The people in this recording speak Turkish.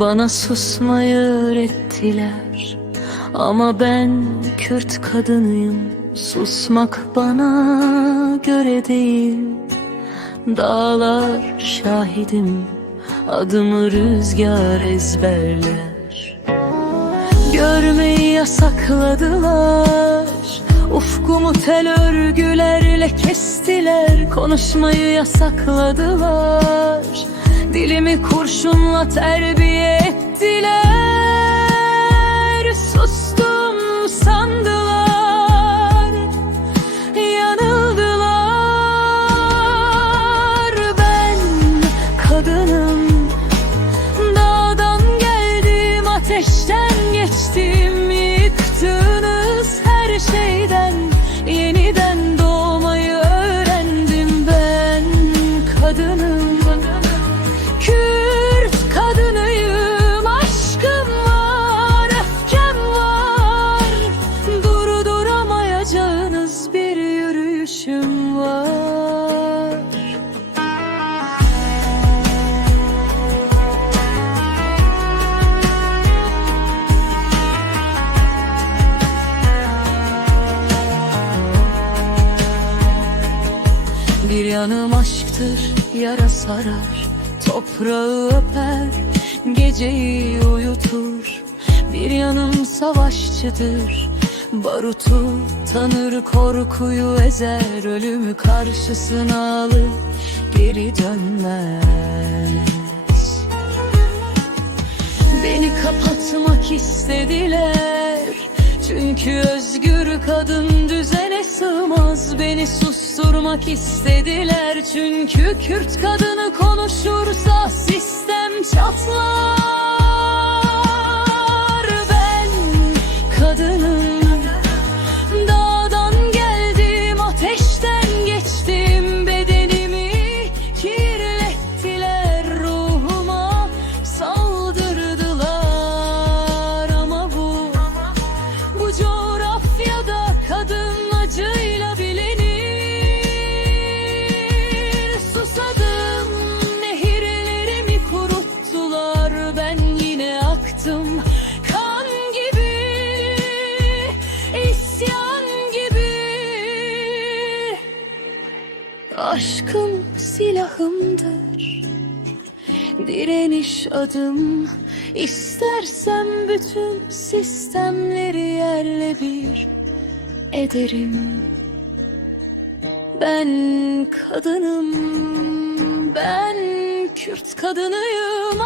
Bana susmayı öğrettiler. Ama ben Kürt kadınıyım. Susmak bana göre değil. Dağlar şahidim. Adımı rüzgar ezberler. Görmeyi yasakladılar. Ufkumu tel örgülerle kestiler. Konuşmayı yasakladılar Dilimi kurşunla terbiye ettiler. Sustum sandılar. Yanıldılar. Ben kadınım. Dağdan geldim ateşten geçtim. Yıktınız her şeyden. Yeniden doğmayı öğrendim. Ben kadınım yürüyüşüm var. Bir yanım aşktır yara sarar Toprağı öper geceyi uyutur. Bir yanım savaşçıdır Barutu tanır korkuyu ezer Ölümü karşısına alır geri dönmez. Beni kapatmak istediler Çünkü özgür kadın düzene sığmaz. Beni susturmak istediler Çünkü Kürt kadını konuşursa sistem çatlar acıyla bilinir Susadım nehirlerimi kuruttular. Ben yine aktım kan gibi isyan gibi. Aşkım silahımdır. Direniş adım. İstersem bütün sistemleri yerle bir ederim. Ben kadınım Ben Kürt kadınıyım